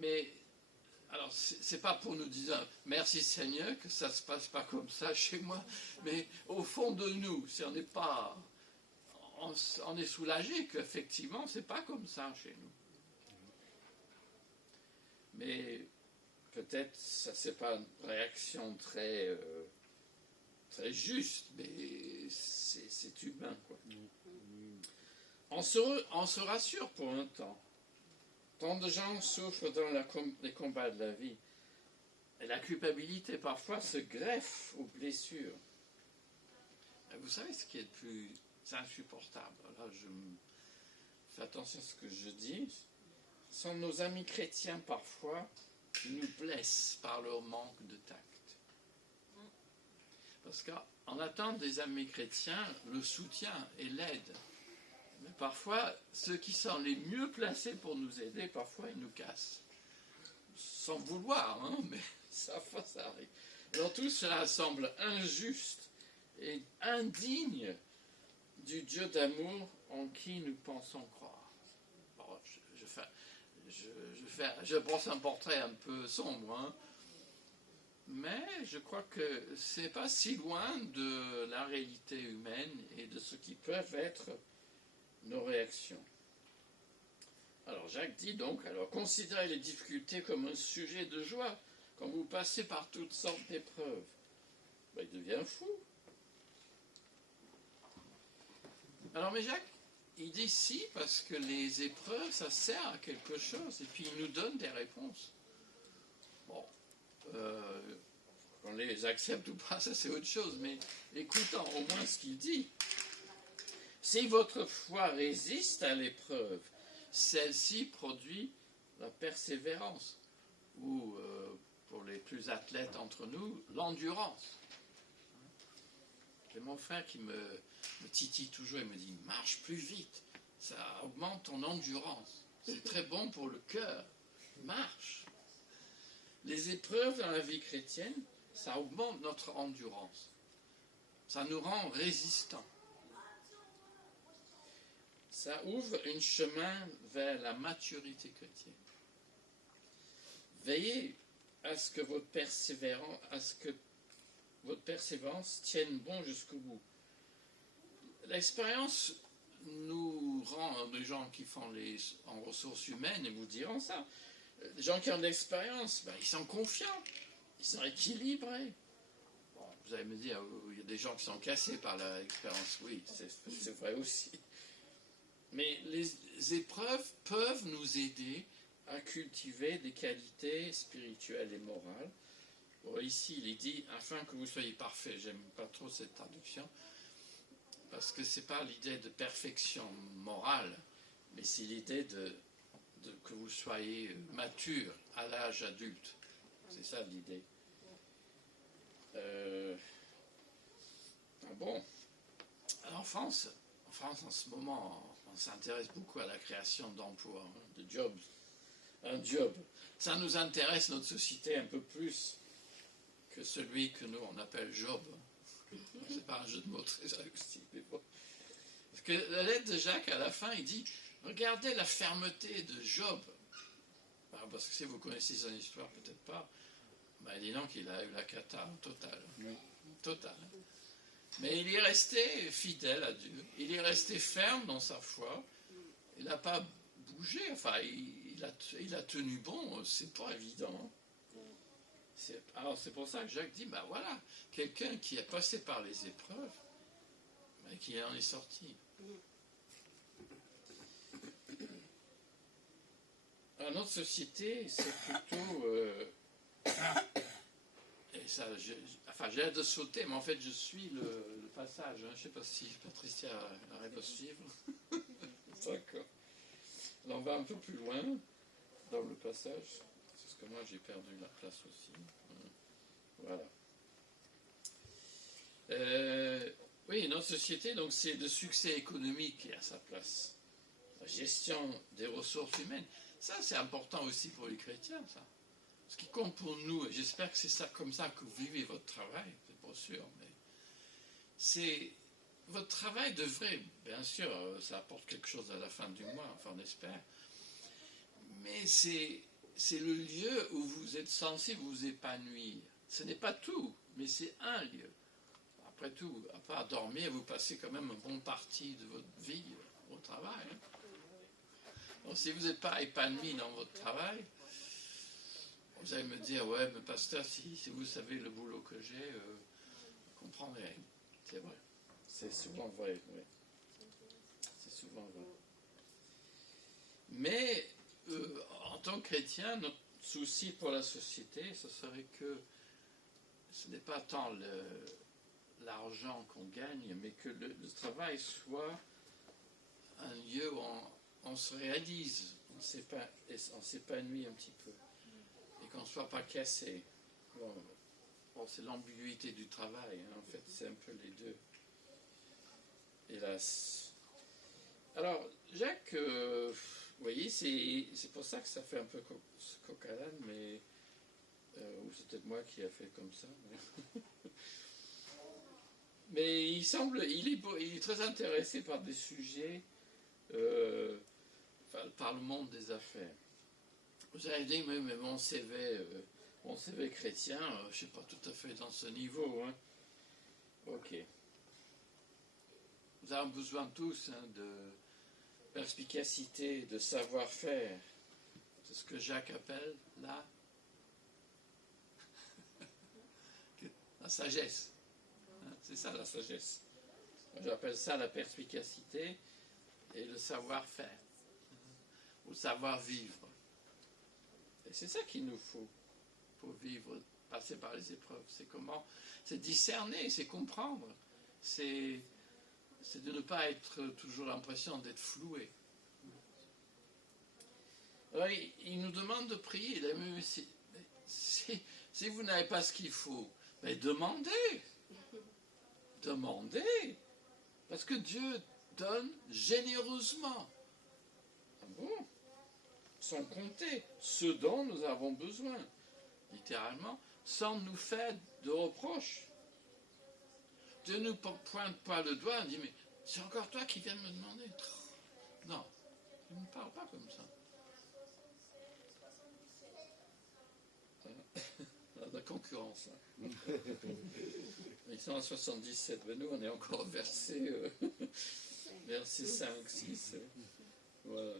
Mais alors c'est pas pour nous dire merci Seigneur que ça se passe pas comme ça chez moi, mais au fond de nous, si on n'est pas, on est soulagé qu'effectivement c'est pas comme ça chez nous. Mais peut-être ça c'est pas une réaction très juste, mais c'est humain, quoi. On se rassure pour un temps. Tant de gens souffrent dans les combats de la vie. Et la culpabilité, parfois, se greffe aux blessures. Et vous savez ce qui est le plus insupportable? Là, je fais attention à ce que je dis. Ce sont nos amis chrétiens, parfois, qui nous blessent par leur manque de tact. Parce qu'on attend des amis chrétiens le soutien et l'aide. Mais parfois, ceux qui sont les mieux placés pour nous aider, parfois ils nous cassent. Sans vouloir, hein, mais ça arrive. Alors tout cela semble injuste et indigne du Dieu d'amour en qui nous pensons croire. Alors, je pense un portrait un peu sombre, hein. Mais je crois que c'est pas si loin de la réalité humaine et de ce qui peuvent être nos réactions. Alors Jacques dit donc, alors considérez les difficultés comme un sujet de joie quand vous passez par toutes sortes d'épreuves. Il devient fou. Alors mais Jacques, il dit si parce que les épreuves, ça sert à quelque chose et puis il nous donne des réponses. Bon. Qu'on les accepte ou pas, ça c'est autre chose, mais écoutons au moins ce qu'il dit. Si votre foi résiste à l'épreuve, celle-ci produit la persévérance, ou pour les plus athlètes entre nous, l'endurance. C'est mon frère qui me titille toujours et me dit « marche plus vite, ça augmente ton endurance, c'est très bon pour le cœur, marche ». Les épreuves dans la vie chrétienne, ça augmente notre endurance, ça nous rend résistants. Ça ouvre un chemin vers la maturité chrétienne. Veillez à ce que votre persévérance tienne bon jusqu'au bout. L'expérience nous rend, des gens qui font en ressources humaines, ils vous diront ça, les gens qui ont de l'expérience, ils sont confiants, ils sont équilibrés. Bon, vous allez me dire, il y a des gens qui sont cassés par l'expérience, oui, c'est vrai aussi. Mais les épreuves peuvent nous aider à cultiver des qualités spirituelles et morales. Bon, ici, il est dit, afin que vous soyez parfaits. J'aime pas trop cette traduction, parce que c'est pas l'idée de perfection morale, mais c'est l'idée que vous soyez mature à l'âge adulte. C'est ça l'idée. Bon, en France, en ce moment, on s'intéresse beaucoup à la création d'emplois, de jobs. Un job. Ça nous intéresse, notre société, un peu plus que celui que nous, on appelle Job. C'est pas un jeu de mots très réussi, mais bon. Parce que la lettre de Jacques, à la fin, il dit, regardez la fermeté de Job. Parce que si vous connaissez son histoire, peut-être pas. Il dit non qu'il a eu la cata totale. Totale. Mais il est resté fidèle à Dieu. Il est resté ferme dans sa foi. Il n'a pas bougé. Enfin, il a tenu bon. C'est pas évident. Alors c'est pour ça que Jacques dit, voilà, quelqu'un qui est passé par les épreuves, qui en est sorti. Dans notre société, c'est plutôt... et ça, j'ai hâte de sauter, mais en fait, je suis le passage. Je ne sais pas si Patricia arrive à suivre. D'accord. Alors, on va un peu plus loin dans le passage, parce que moi, j'ai perdu la place aussi. Voilà. Oui, notre société, donc, c'est le succès économique qui est à sa place. La gestion des ressources humaines. Ça, c'est important aussi pour les chrétiens, ça. Ce qui compte pour nous, et j'espère que c'est ça, comme ça que vous vivez votre travail, c'est pas sûr, mais c'est... Votre travail devrait, bien sûr, ça apporte quelque chose à la fin du mois, enfin on espère, mais c'est le lieu où vous êtes censé vous épanouir. Ce n'est pas tout, mais c'est un lieu. Après tout, à part dormir, vous passez quand même une bonne partie de votre vie au travail. Donc si vous n'êtes pas épanoui dans votre travail, vous allez me dire, ouais, mais pasteur, si vous savez le boulot que j'ai, vous comprendrez. C'est vrai. C'est souvent vrai, oui. C'est souvent vrai. Mais, en tant que chrétien, notre souci pour la société, ce serait que ce n'est pas tant l'argent qu'on gagne, mais que le travail soit un lieu où on se réalise, on s'épanouit un petit peu, et qu'on ne soit pas cassé. Bon, c'est l'ambiguïté du travail, hein, en fait, c'est un peu les deux. Hélas. Alors, Jacques, vous voyez, c'est pour ça que ça fait un peu coq à l'âne, mais ou c'est peut-être moi qui a fait comme ça. Mais il est très intéressé par des sujets, par le monde des affaires. Vous avez dit, mais mon CV chrétien, je ne suis pas tout à fait dans ce niveau. Hein. Ok. Nous avons besoin tous de perspicacité, de savoir-faire. C'est ce que Jacques appelle la sagesse. C'est ça la sagesse. Moi, j'appelle ça la perspicacité et le savoir-faire. Ou le savoir-vivre. Et c'est ça qu'il nous faut pour vivre passer par les épreuves. C'est discerner, c'est comprendre. C'est de ne pas être toujours l'impression d'être floué. Alors, il nous demande de prier. Si vous n'avez pas ce qu'il faut, mais demandez. Demandez. Parce que Dieu donne généreusement. Ah bon? Sans compter ce dont nous avons besoin. Littéralement, sans nous faire de reproches. Dieu ne nous pointe pas le doigt et dit, mais c'est encore toi qui viens de me demander. Non, il ne parle pas comme ça. La concurrence. Hein. Ils sont à 77, mais nous on est encore au verset 5, 6. Voilà.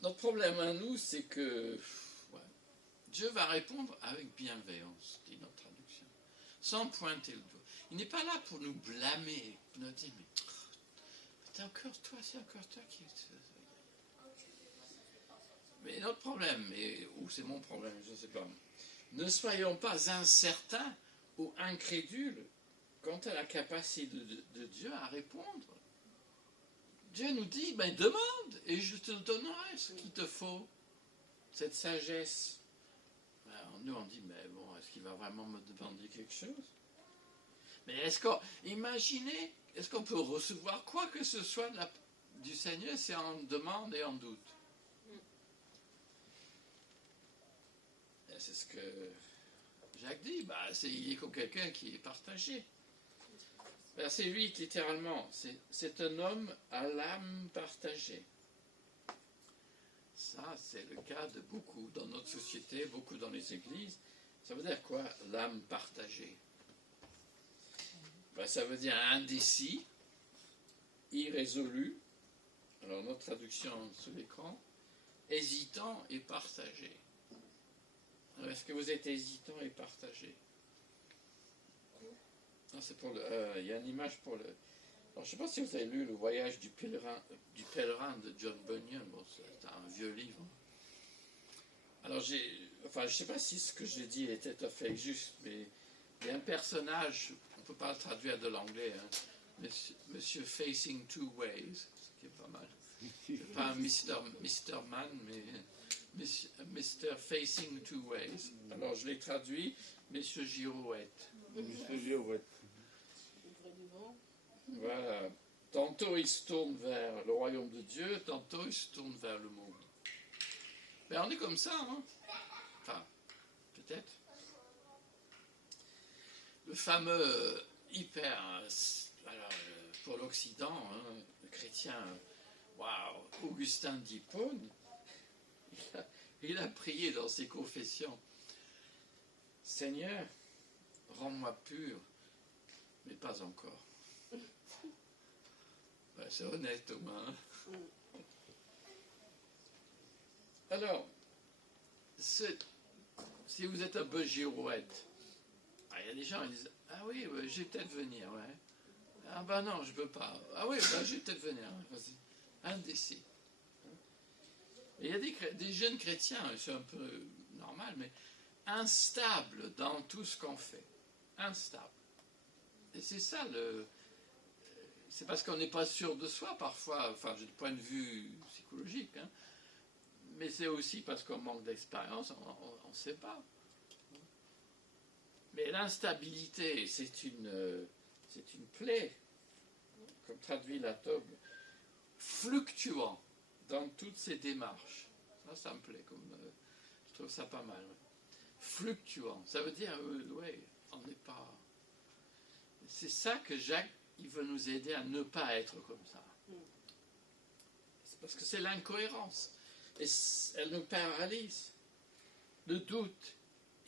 Notre problème à nous, c'est que Dieu va répondre avec bienveillance, dit notre traduction, sans pointer le doigt. Il n'est pas là pour nous blâmer, pour nous dire, mais c'est encore toi qui... Mais notre problème, ou c'est mon problème, je ne sais pas, ne soyons pas incertains ou incrédules quant à la capacité de Dieu à répondre. Dieu nous dit, ben demande et je te donnerai ce qu'il te faut, cette sagesse. Alors, nous on dit, mais bon, est-ce qu'il va vraiment me demander quelque chose? Mais imaginez, est-ce qu'on peut recevoir quoi que ce soit du Seigneur, c'est en demande et en doute? Et c'est ce que Jacques dit, il est comme quelqu'un qui est partagé. Verset 8, littéralement, c'est un homme à l'âme partagée. Ça, c'est le cas de beaucoup dans notre société, beaucoup dans les églises. Ça veut dire quoi, l'âme partagée? Ça veut dire indécis, irrésolu. Alors, notre traduction sur l'écran, hésitant et partagé. Alors, est-ce que vous êtes hésitant et partagé? Non, c'est pour il y a une image pour le... Alors, je ne sais pas si vous avez lu Le voyage du pèlerin de John Bunyan. Bon, c'est un vieux livre. Alors, je ne sais pas si ce que j'ai dit était tout à fait juste, mais il y a un personnage, on ne peut pas le traduire de l'anglais, hein, Monsieur Facing Two Ways, ce qui est pas mal. C'est pas un Mr. Man, mais Mr. Facing Two Ways. Alors, je l'ai traduit, Monsieur Girouette. Monsieur Girouette. Voilà. Tantôt il se tourne vers le royaume de Dieu, tantôt il se tourne vers le monde. Mais on est comme ça, hein? Enfin, peut-être. Le fameux pour l'Occident, hein, le chrétien, Augustin d'Hippone, il a prié dans ses confessions, Seigneur, rends-moi pur, mais pas encore. C'est honnête, Thomas. Hein? Alors, si vous êtes un peu girouette, il y a des gens qui disent, ah oui, je vais peut-être venir, ouais. Ah ben non, je ne peux pas. Ah oui, je vais peut-être venir. Indécis. Il y a des jeunes chrétiens, c'est un peu normal, mais instables dans tout ce qu'on fait. Instables. Et c'est ça c'est parce qu'on n'est pas sûr de soi parfois, enfin du point de vue psychologique, hein, mais c'est aussi parce qu'on manque d'expérience, on ne sait pas. Mais l'instabilité, c'est une plaie, comme traduit la Tobe, fluctuant dans toutes ses démarches. Ça me plaît, je trouve ça pas mal. Fluctuant, ça veut dire, on n'est pas... C'est ça que Jacques, il veut nous aider à ne pas être comme ça. C'est parce que c'est l'incohérence. Et elle nous paralyse. Le doute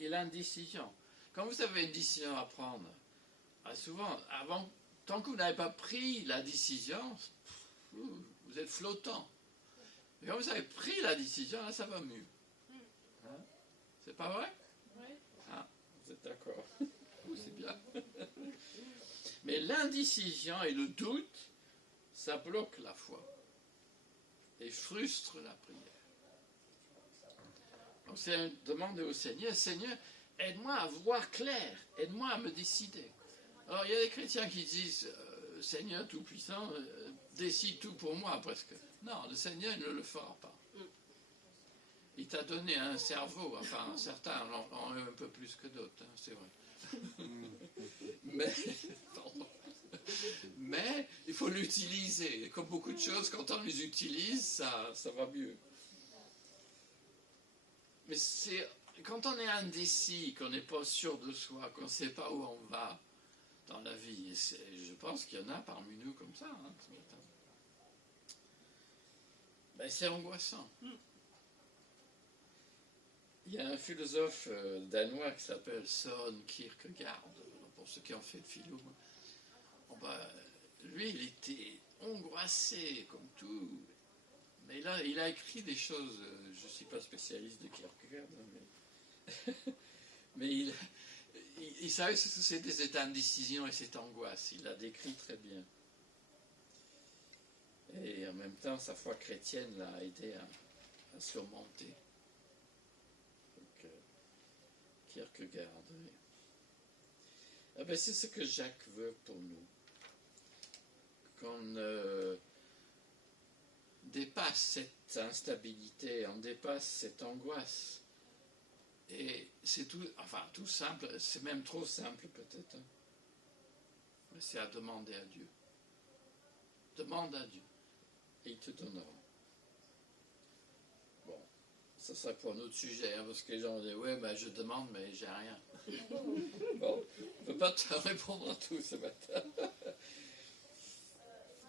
et l'indécision. Quand vous avez une décision à prendre, souvent, tant que vous n'avez pas pris la décision, vous êtes flottant. Mais quand vous avez pris la décision, là, ça va mieux. Hein? C'est pas vrai? Oui. Ah, vous êtes d'accord. C'est bien. Mais l'indécision et le doute, ça bloque la foi et frustre la prière. Donc c'est demander au Seigneur, Seigneur, aide-moi à voir clair, aide-moi à me décider. Alors il y a des chrétiens qui disent, Seigneur Tout-Puissant, décide tout pour moi presque. Non, le Seigneur ne le fera pas. Il t'a donné un cerveau, enfin certains en ont un peu plus que d'autres, hein, c'est vrai. Mais il faut l'utiliser. Comme beaucoup de choses, quand on les utilise, ça va mieux. Mais c'est quand on est indécis, qu'on n'est pas sûr de soi, qu'on ne sait pas où on va dans la vie, et je pense qu'il y en a parmi nous comme ça, hein, ce matin. Ben, c'est angoissant. Il y a un philosophe danois qui s'appelle Søren Kierkegaard, pour ceux qui ont fait le philo. Lui, il était angoissé comme tout. Mais là, il a écrit des choses, je ne suis pas spécialiste de Kierkegaard, mais il savait ce que c'était cette indécision et cette angoisse. Il l'a décrit très bien. Et en même temps, sa foi chrétienne l'a aidé à surmonter. Donc, Kierkegaard, oui. Ah ben, c'est ce que Jacques veut pour nous. Qu'on dépasse cette instabilité, on dépasse cette angoisse. Et c'est tout, enfin tout simple, c'est même trop simple peut-être. Hein. Mais c'est à demander à Dieu. Demande à Dieu. Et il te donnera. Bon, ça serait pour un autre sujet, hein, parce que les gens disent, ouais, ben je demande, mais j'ai rien. Bon, je ne peux pas te répondre à tout ce matin.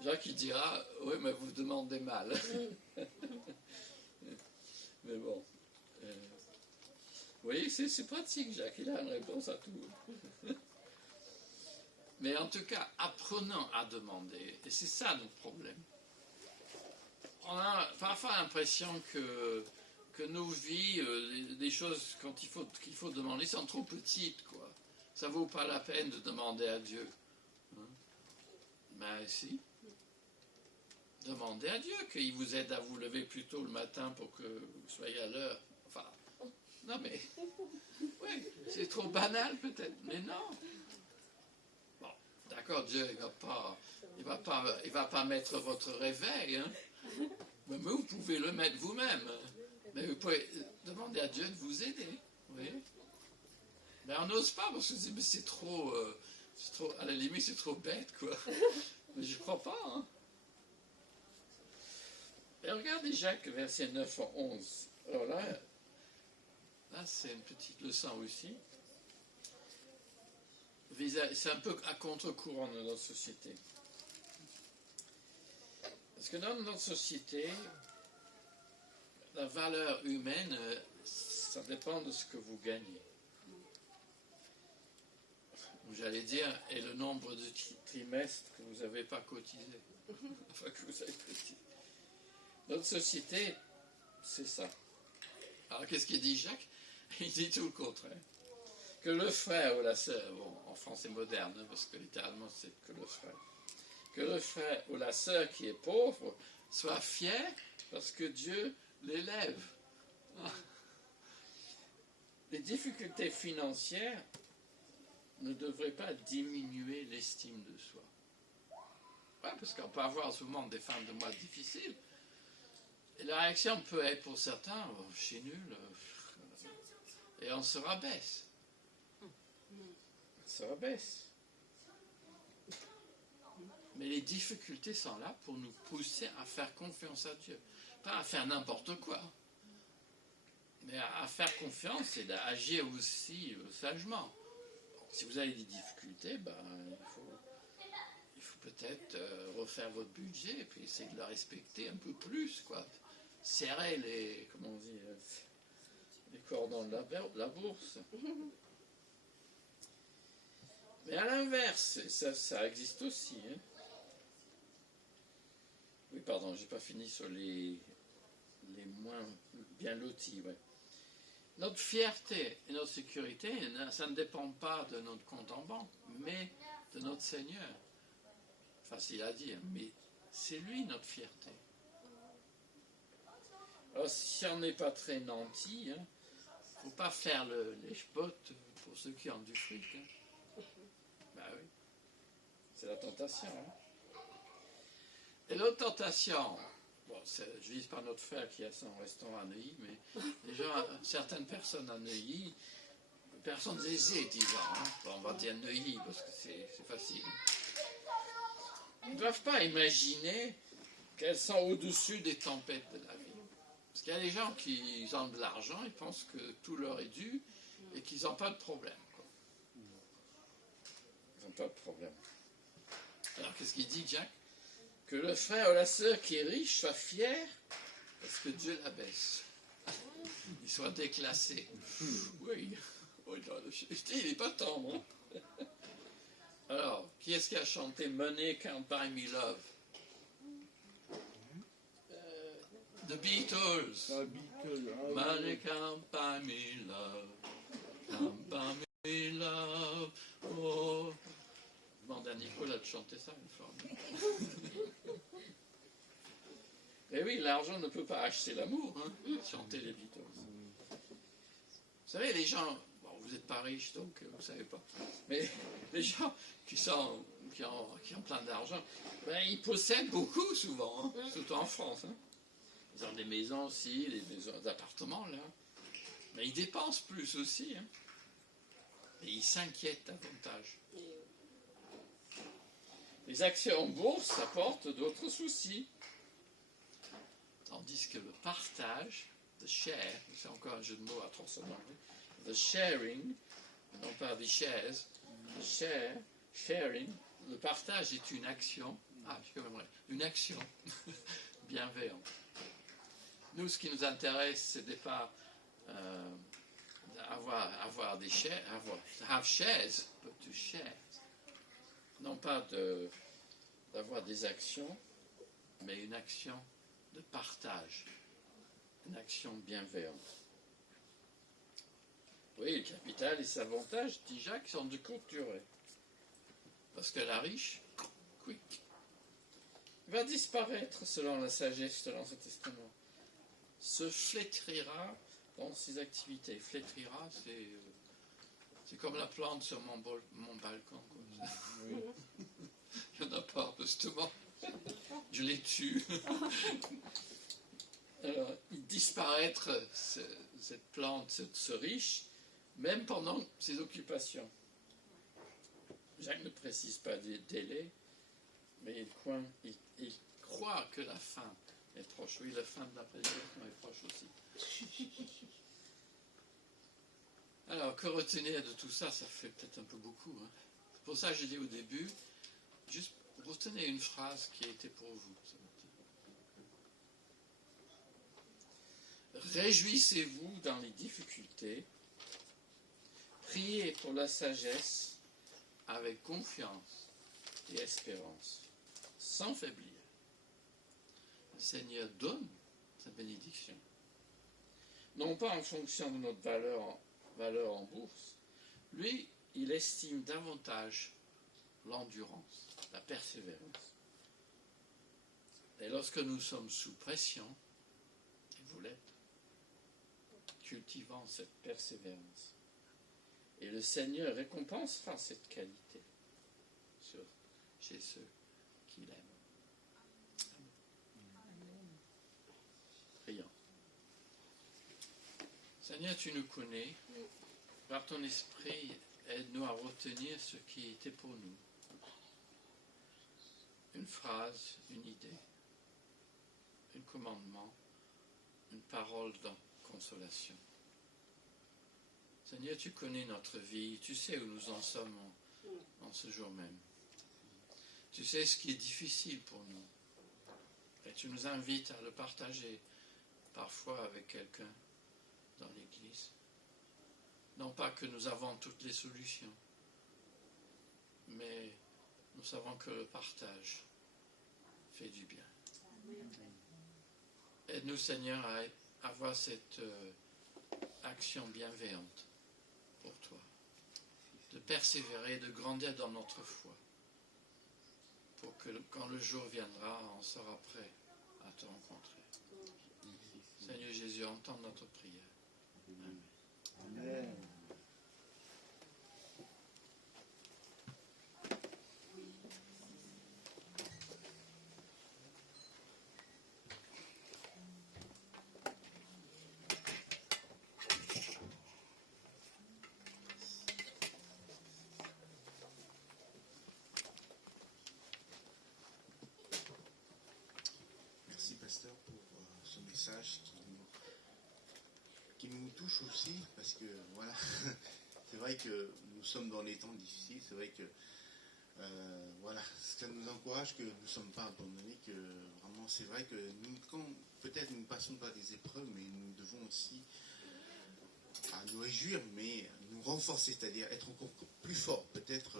Jacques, il dira, oui, mais vous demandez mal. Mais bon. Vous voyez, c'est pratique, Jacques, il a une réponse à tout. Mais en tout cas, apprenons à demander. Et c'est ça notre problème. On a parfois l'impression que nos vies, des choses qu'il faut demander, sont trop petites, quoi. Ça ne vaut pas la peine de demander à Dieu. Hein? Ben si. Demandez à Dieu qu'il vous aide à vous lever plus tôt le matin pour que vous soyez à l'heure. Enfin, non mais, oui, c'est trop banal peut-être, mais non. Bon, d'accord, Dieu, il va pas mettre votre réveil, hein. Mais vous pouvez le mettre vous-même. Mais vous pouvez demander à Dieu de vous aider, oui. Mais on n'ose pas parce que c'est trop, à la limite c'est trop bête, quoi. Mais je crois pas, hein. Et regardez Jacques, verset 9 à 11. Alors là c'est une petite leçon aussi. C'est un peu à contre-courant de notre société. Parce que dans notre société, la valeur humaine, ça dépend de ce que vous gagnez. J'allais dire, et le nombre de trimestres que vous n'avez pas cotisé. Enfin, que vous avez cotisé. Notre société, c'est ça. Alors, qu'est-ce qu'il dit Jacques? Il dit tout le contraire. Que le frère ou la sœur, bon, en français moderne, hein, parce que littéralement c'est que le frère. Que le frère ou la sœur qui est pauvre soit fier parce que Dieu l'élève. Les difficultés financières ne devraient pas diminuer l'estime de soi. Ouais, parce qu'on peut avoir souvent des fins de mois difficiles. Et la réaction peut être pour certains, oh, je suis nul, et on se rabaisse. On se rabaisse. Mais les difficultés sont là pour nous pousser à faire confiance à Dieu. Pas à faire n'importe quoi. Mais à faire confiance et à agir aussi sagement. Si vous avez des difficultés, il faut peut-être refaire votre budget et puis essayer de le respecter un peu plus, quoi. Serrer les, comment on dit, les cordons de la bourse. Mais à l'inverse, ça existe aussi. Hein. Oui, pardon, j'ai pas fini sur les moins bien lotis. Ouais. Notre fierté et notre sécurité, ça ne dépend pas de notre compte en banque, mais de notre Seigneur. Facile à dire, mais c'est lui notre fierté. Alors, si on n'est pas très nanti, hein, faut pas faire les spots pour ceux qui ont du fric. Hein. Ben oui. C'est la tentation. Hein. Et l'autre tentation, bon, je vise pas notre frère qui a son restaurant à Neuilly, mais déjà, certaines personnes à Neuilly, personnes aisées, disons, hein. Bon, on va dire Neuilly parce que c'est facile. Ils ne doivent pas imaginer qu'elles sont au-dessus des tempêtes de la vie. Parce qu'il y a des gens qui ont de l'argent, ils pensent que tout leur est dû et qu'ils n'ont pas de problème. Quoi. Ils n'ont pas de problème. Alors qu'est-ce qu'il dit, Jack? Que le frère ou la sœur qui est riche soit fier parce que Dieu l'abaisse. Il soit déclassé. Oui, il n'est pas tendre. Hein? Alors, qui est-ce qui a chanté Money Can't Buy Me Love? The Beatles. Money can't buy me love. Can't buy me love. Oh. Je demande à Nicolas de chanter ça une fois. Et oui, l'argent ne peut pas acheter l'amour. Hein? Chanter les Beatles. Vous savez, les gens, bon, vous n'êtes pas riches donc vous ne savez pas, mais les gens qui ont plein d'argent, ben, ils possèdent beaucoup souvent, hein? Surtout en France. Hein? Ils ont des maisons aussi, des appartements là, mais ils dépensent plus aussi. Hein? Et ils s'inquiètent davantage. Les actions en bourse apportent d'autres soucis. Tandis que le partage, the share, c'est encore un jeu de mots à transformer, the sharing, non pas des shares, sharing, le partage est une action, une action bienveillante. Nous, ce qui nous intéresse, c'est de pas avoir des shares, have shares, but to share. Non pas d'avoir des actions, mais une action de partage, une action bienveillante. Oui, le capital et ses avantages, dit Jacques, sont de courte durée. Parce que la riche, quick, va disparaître selon la sagesse de l'Ancien Testament. Se flétrira dans ses activités. Flétrira, c'est comme la plante sur mon balcon. Comme ça. Oui. Il n'y en a pas, justement. Je les tue. Alors, il disparaître, cette plante, ce riche, même pendant ses occupations. Jacques ne précise pas des délais, mais il croit que la fin est proche. Oui, la fin de la prédication est proche aussi. Alors, que retenir de tout ça, ça fait peut-être un peu beaucoup. Hein. C'est pour ça que j'ai dit au début, juste retenez une phrase qui a été pour vous ce matin. Réjouissez-vous dans les difficultés, priez pour la sagesse avec confiance et espérance, sans faiblir. Le Seigneur donne sa bénédiction, non pas en fonction de notre valeur en bourse. Lui, il estime davantage l'endurance, la persévérance. Et lorsque nous sommes sous pression, et vous l'êtes, cultivant cette persévérance. Et le Seigneur récompensera cette qualité chez ceux qui l'aiment. Prions. Seigneur, tu nous connais. Par ton esprit, aide-nous à retenir ce qui était pour nous. Une phrase, une idée, un commandement, une parole de consolation. Seigneur, tu connais notre vie, tu sais où nous en sommes en ce jour même. Tu sais ce qui est difficile pour nous. Et tu nous invites à le partager parfois avec quelqu'un dans l'Église. Non pas que nous avons toutes les solutions, mais nous savons que le partage fait du bien. Aide-nous, Seigneur, à avoir cette action bienveillante pour toi, de persévérer, de grandir dans notre foi, pour que quand le jour viendra, on sera prêt à te rencontrer. Seigneur Jésus, entends notre prière. Amen. Amen. Merci, pasteur, pour ce message qui nous touche aussi, parce que voilà, c'est vrai que nous sommes dans des temps difficiles, c'est vrai que voilà, ça nous encourage que nous ne sommes pas abandonnés, que vraiment c'est vrai que nous, quand peut-être nous ne passons pas des épreuves, mais nous devons aussi nous réjouir, mais nous renforcer, c'est-à-dire être encore plus forts. Peut-être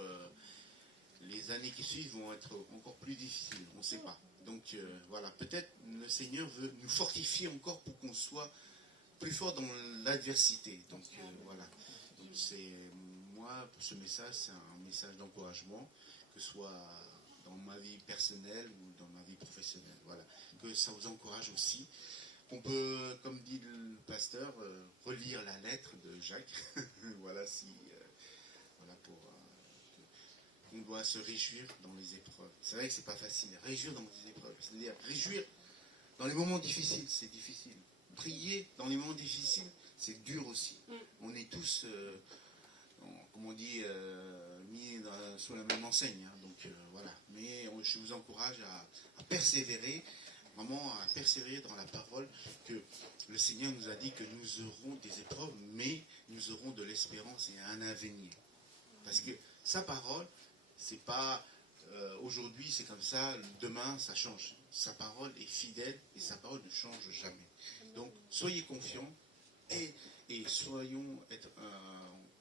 les années qui suivent vont être encore plus difficiles, on ne sait pas. Donc voilà, peut-être le Seigneur veut nous fortifier encore pour qu'on soit plus fort dans l'adversité. Donc voilà. Donc c'est moi, pour ce message, c'est un message d'encouragement, que ce soit dans ma vie personnelle ou dans ma vie professionnelle. Voilà. Que ça vous encourage aussi. On peut, comme dit le pasteur, relire la lettre de Jacques. Voilà, si voilà pour on doit se réjouir dans les épreuves. C'est vrai que c'est pas facile. Réjouir dans les épreuves, c'est-à-dire réjouir dans les moments difficiles, c'est difficile. Prier dans les moments difficiles, c'est dur aussi. On est tous, comme on dit, mis sous la même enseigne. Hein. Donc voilà. Mais je vous encourage à persévérer, vraiment à persévérer dans la parole, que le Seigneur nous a dit que nous aurons des épreuves, mais nous aurons de l'espérance et un avenir. Parce que sa parole, c'est pas aujourd'hui c'est comme ça, demain ça change. Sa parole est fidèle et sa parole ne change jamais. Donc soyez confiants et soyons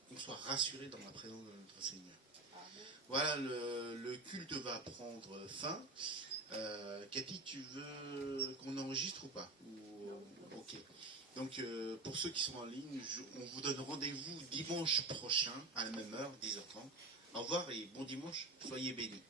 qu'on soit rassurés dans la présence de notre Seigneur. Voilà, le culte va prendre fin. Cathy, tu veux qu'on enregistre ou pas? Ok. Donc pour ceux qui sont en ligne, on vous donne rendez-vous dimanche prochain à la même heure, 10h30. Au revoir et bon dimanche, soyez bénis.